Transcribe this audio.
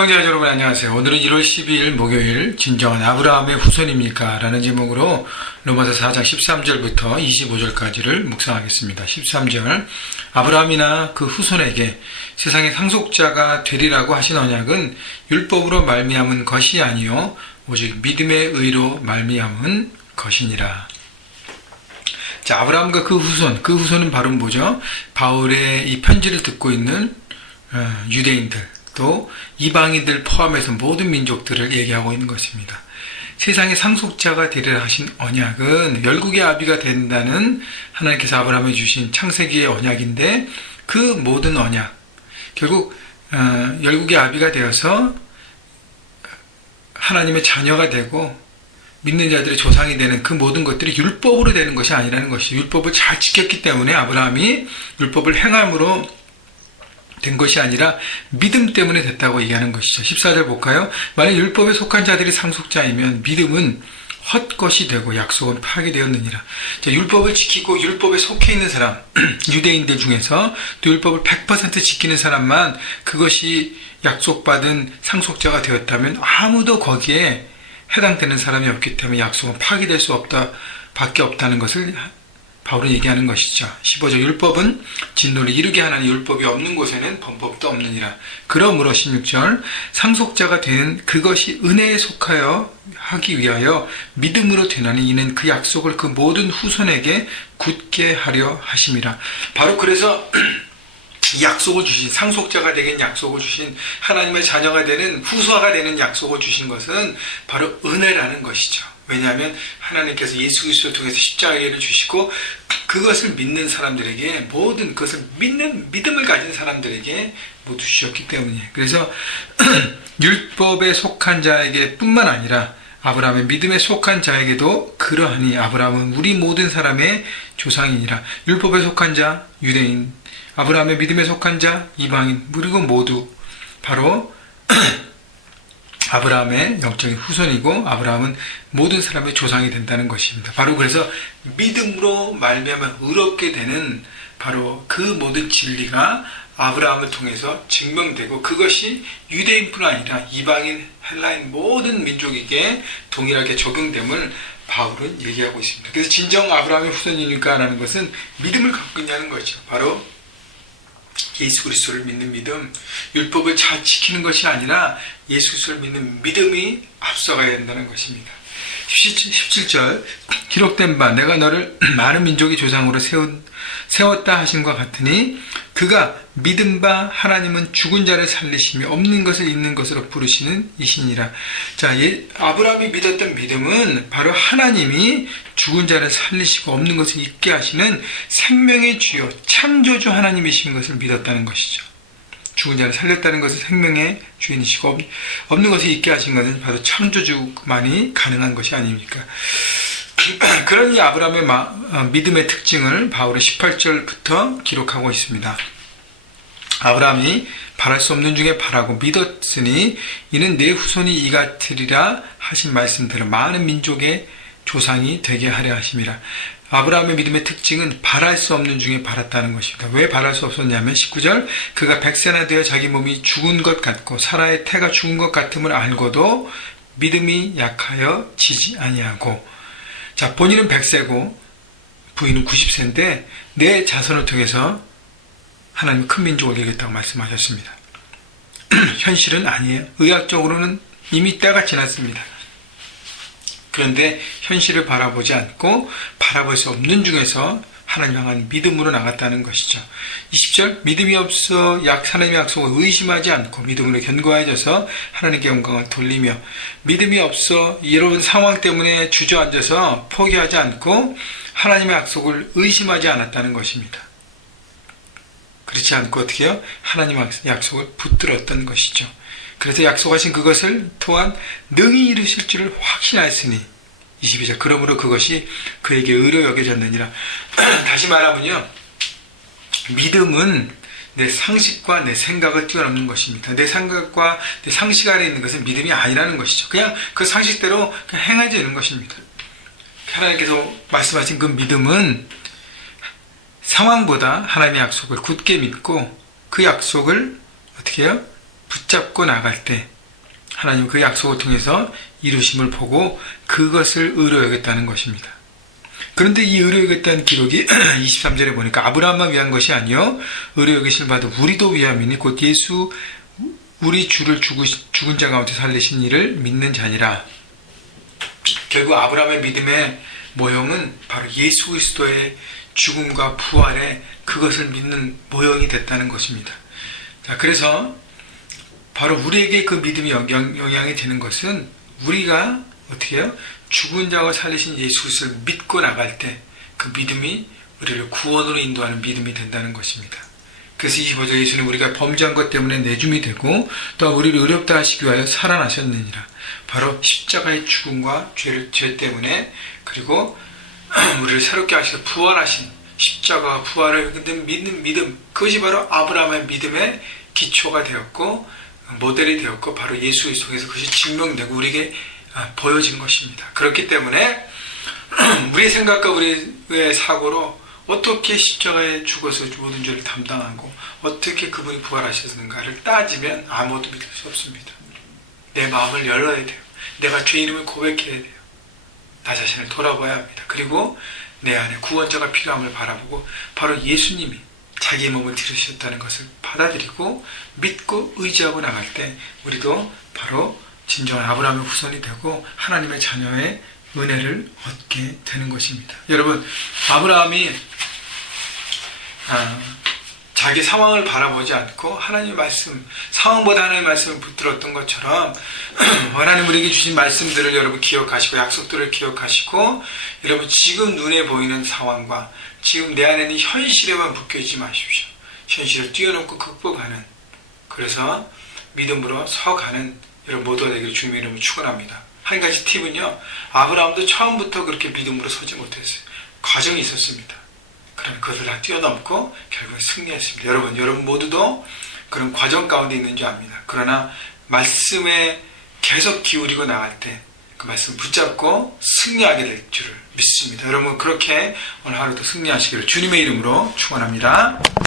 형제자 여러분 안녕하세요. 오늘은 1월 12일 목요일 진정한 아브라함의 후손입니까? 라는 제목으로 로마서 4장 13절부터 25절까지를 묵상하겠습니다. 13절 아브라함이나 그 후손에게 세상의 상속자가 되리라고 하신 언약은 율법으로 말미암은 것이 아니요 오직 믿음의 의로 말미암은 것이니라. 자, 아브라함과 그 후손은 바로 뭐죠? 바울의 이 편지를 듣고 있는 유대인들, 또 이방인들 포함해서 모든 민족들을 얘기하고 있는 것입니다. 세상의 상속자가 되리라 하신 언약은 열국의 아비가 된다는 하나님께서 아브라함에 주신 창세기의 언약인데, 그 모든 언약, 결국 열국의 아비가 되어서 하나님의 자녀가 되고 믿는 자들의 조상이 되는 그 모든 것들이 율법으로 되는 것이 아니라는 것이, 율법을 잘 지켰기 때문에 아브라함이 율법을 행함으로 된 것이 아니라 믿음 때문에 됐다고 얘기하는 것이죠. 14절 볼까요? 만약 율법에 속한 자들이 상속자이면 믿음은 헛것이 되고 약속은 파기되었느니라. 자, 율법을 지키고 율법에 속해 있는 사람, 유대인들 중에서 또 율법을 100% 지키는 사람만 그것이 약속받은 상속자가 되었다면 아무도 거기에 해당되는 사람이 없기 때문에 약속은 파기될 수 없다 밖에 없다는 것을 바울은 얘기하는 것이죠. 15절 율법은 진노를 이루게 하나니 율법이 없는 곳에는 범법도 없느니라. 그러므로 16절 상속자가 되는 그것이 은혜에 속하여 하기 위하여 믿음으로 되나니 이는 그 약속을 그 모든 후손에게 굳게 하려 하심이라. 바로 그래서 이 약속을 주신, 상속자가 되긴 약속을 주신, 하나님의 자녀가 되는, 후손가 되는 약속을 주신 것은 바로 은혜라는 것이죠. 왜냐하면 하나님께서 예수 그리스도를 통해서 십자가를 주시고 그것을 믿는 사람들에게, 모든 그것을 믿음을 가진 사람들에게 모두 주셨기 때문이에요. 그래서 율법에 속한 자에게 뿐만 아니라 아브라함의 믿음에 속한 자에게도 그러하니 아브라함은 우리 모든 사람의 조상이니라. 율법에 속한 자 유대인, 아브라함의 믿음에 속한 자 이방인, 그리고 모두 바로 아브라함의 영적인 후손이고 아브라함은 모든 사람의 조상이 된다는 것입니다. 바로 그래서 믿음으로 말미암아 의롭게 되는 바로 그 모든 진리가 아브라함을 통해서 증명되고, 그것이 유대인뿐 아니라 이방인, 헬라인 모든 민족에게 동일하게 적용됨을 바울은 얘기하고 있습니다. 그래서 진정 아브라함의 후손이니까 라는 것은 믿음을 갖고 있냐는 거죠. 바로 예수 그리스도를 믿는 믿음, 율법을 잘 지키는 것이 아니라 예수 그리스도를 믿는 믿음이 앞서가야 된다는 것입니다. 17절 기록된 바 내가 너를 많은 민족의 조상으로 세웠다 하신 것 같으니 그가 믿은 바 하나님은 죽은 자를 살리시며 없는 것을 있는 것으로 부르시는 이시니라. 자, 아브라함이 믿었던 믿음은 바로 하나님이 죽은 자를 살리시고 없는 것을 있게 하시는 생명의 주요 창조주 하나님이신 것을 믿었다는 것이죠. 죽은 자를 살렸다는 것은 생명의 주인이시고 없는 것을 있게 하신 것은 바로 창조주만이 가능한 것이 아닙니까? 그런 이 아브라함의 믿음의 특징을 바울은 18절부터 기록하고 있습니다. 아브라함이 바랄 수 없는 중에 바라고 믿었으니 이는 내 후손이 이 같으리라 하신 말씀대로 많은 민족의 조상이 되게 하려 하심이라. 아브라함의 믿음의 특징은 바랄 수 없는 중에 바랐다는 것입니다. 왜 바랄 수 없었냐면 19절 그가 100세나 되어 자기 몸이 죽은 것 같고 사라의 태가 죽은 것 같음을 알고도 믿음이 약하여 지지 아니하고. 자, 본인은 100세고 부인은 90세인데 내 자손을 통해서 하나님 큰 민족을 이루겠다고 말씀하셨습니다. 현실은 아니에요. 의학적으로는 이미 때가 지났습니다. 그런데 현실을 바라보지 않고 바라볼 수 없는 중에서 하나님 향한 믿음으로 나갔다는 것이죠. 20절 믿음이 없어 하나님의 약속을 의심하지 않고 믿음으로 견고해져서 하나님께 영광을 돌리며, 믿음이 없어 여러분 상황 때문에 주저앉아서 포기하지 않고 하나님의 약속을 의심하지 않았다는 것입니다. 그렇지 않고 어떻게 해요? 하나님의 약속을 붙들었던 것이죠. 그래서 약속하신 그것을 또한 능히 이루실 줄을 확신하였으니 22절 그러므로 그것이 그에게 의로 여겨졌느니라. 다시 말하면요, 믿음은 내 상식과 내 생각을 뛰어넘는 것입니다. 내 생각과 내 상식 아래 있는 것은 믿음이 아니라는 것이죠. 그냥 그 상식대로 그냥 행하지 않는 것입니다. 하나님께서 말씀하신 그 믿음은 상황보다 하나님의 약속을 굳게 믿고 그 약속을 어떻게 해요? 붙잡고 나갈 때 하나님 그 약속을 통해서 이루심을 보고 그것을 의로 여겼다는 것입니다. 그런데 이 의로 여겼다는 기록이 23절에 보니까 아브라함만 위한 것이 아니요 의로 여기심을 받아 우리도 위함이니 곧 예수 우리 주를 죽은 자 가운데 살리신 이를 믿는 자니라. 결국 아브라함의 믿음의 모형은 바로 예수 그리스도의 죽음과 부활에 그것을 믿는 모형이 됐다는 것입니다. 자, 그래서 바로 우리에게 그 믿음이 영향이 되는 것은 우리가 어떻게 해요? 죽은 자와 살리신 예수 그리스도를 믿고 나갈 때 그 믿음이 우리를 구원으로 인도하는 믿음이 된다는 것입니다. 그래서 25절 예수는 우리가 범죄한 것 때문에 내줌이 되고 또 우리를 의롭다 하시기 위하여 살아나셨느니라. 바로 십자가의 죽음과 죄 때문에 그리고 우리를 새롭게 하시고 부활하신 십자가와 부활을 믿는 믿음, 그것이 바로 아브라함의 믿음의 기초가 되었고 모델이 되었고 바로 예수 그리스도에서 그것이 증명되고 우리에게 보여진 것입니다. 그렇기 때문에 우리의 생각과 우리의 사고로 어떻게 십자가에 죽어서 모든 죄를 담당하고 어떻게 그분이 부활하셨는가를 따지면 아무것도 믿을 수 없습니다. 내 마음을 열어야 돼요. 내가 죄 이름을 고백해야 돼요. 나 자신을 돌아봐야 합니다. 그리고 내 안에 구원자가 필요함을 바라보고 바로 예수님이 자기의 몸을 들으셨다는 것을 받아들이고 믿고 의지하고 나갈 때 우리도 바로 진정한 아브라함의 후손이 되고 하나님의 자녀의 은혜를 얻게 되는 것입니다. 여러분, 아브라함이 자기 상황을 바라보지 않고 하나님의 말씀, 상황보다 하나님의 말씀을 붙들었던 것처럼 하나님 우리에게 주신 말씀들을 여러분 기억하시고 약속들을 기억하시고 여러분 지금 눈에 보이는 상황과 지금 내 안에 있는 현실에만 묶여있지 마십시오. 현실을 뛰어넘고 극복하는, 그래서 믿음으로 서가는 여러분 모두가 되기를 주님의 이름으로 축원합니다. 한 가지 팁은요, 아브라함도 처음부터 그렇게 믿음으로 서지 못했어요. 과정이 있었습니다. 그럼 그것을 다 뛰어넘고 결국에 승리했습니다. 여러분 모두도 그런 과정 가운데 있는 줄 압니다. 그러나 말씀에 계속 기울이고 나갈 때 그 말씀 붙잡고 승리하게 될 줄을 믿습니다. 여러분 그렇게 오늘 하루도 승리하시기를 주님의 이름으로 축원합니다.